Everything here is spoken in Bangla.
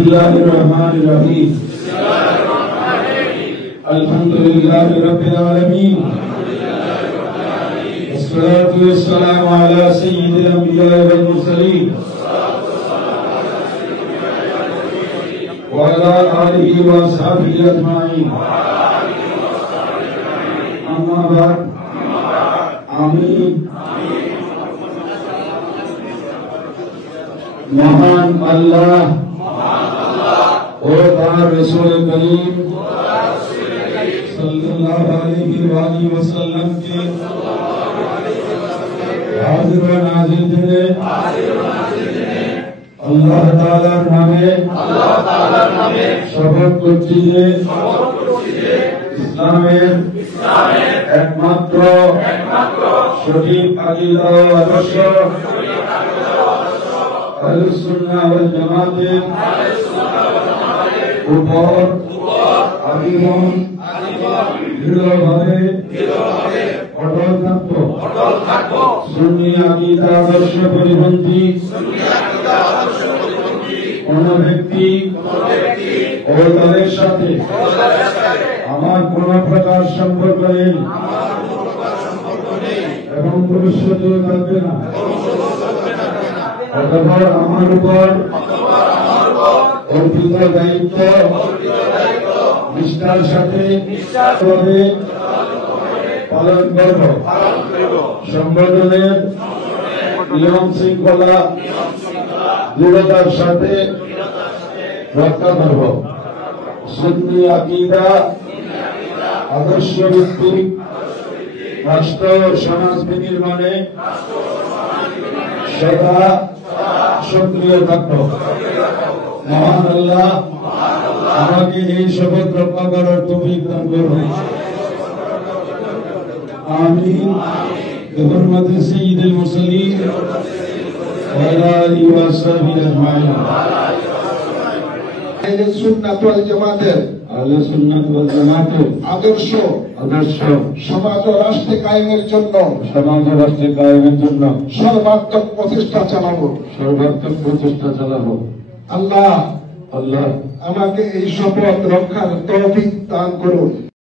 बिस्मिल्लाहिर्रहमानिर्रहीम अल्हम्दुलिल्लाहि रब्बिल आलमीन वस्सलातु वस्सलामु अला सय्यिदिल अंबिया'i वल मुरसलीन व अला आलिहि व अस्हाबिहि अजमाईन अम्मा बाद आमीन। महान अल्लाह और तार रसूल करीम सल्लल्लाहु अलैहि वसल्लम के हाजिर व नाज़िर दिने अल्लाह ताआलार नामे शपथ করছি যে ইসলামের একমাত্র সঠিক আকীদা ও আদর্শ আহলুস সুন্নাহ ওয়াল জামাতের উপর আজীবন দৃঢ়ভাবে অটল থাকব। সুন্নি আকীদা আদর্শ পরিপন্থী কোন ব্যক্তি ও দলের সাথে আমার কোন প্রকার সম্পর্ক নেই এবং ভবিষ্যতেও থাকবে না। অতঃপর আমার উপর অর্পিত দায়িত্ব নিষ্ঠার সাথে পালন করব। সংগঠনের নিয়ম শৃঙ্খলা দৃঢ়তার সাথে রক্ষা করব। সুন্নি আকীদা আদর্শ ভিত্তিক রাষ্ট্র সমাজ বিনির্মাণে সদা সক্রিয় থাকব। মহান আল্লাহ আমাকে এই শপথ রক্ষা করার তৌফিক দান করুন। আমিন। বিহুরমাতি সাইয়্যিদুল মুরসালিন ওয়া আলা আলিহি ওয়া আসহাবিহি আজমাইন। আহলে সুন্নাত ওয়াল জামাতের আদর্শ সমাজ ও রাষ্ট্র কায়েমের জন্য সর্বাত্মক প্রচেষ্টা চালাবো। আল্লাহ আমাকে এই শপথ রক্ষার তৌফিক দান করুন।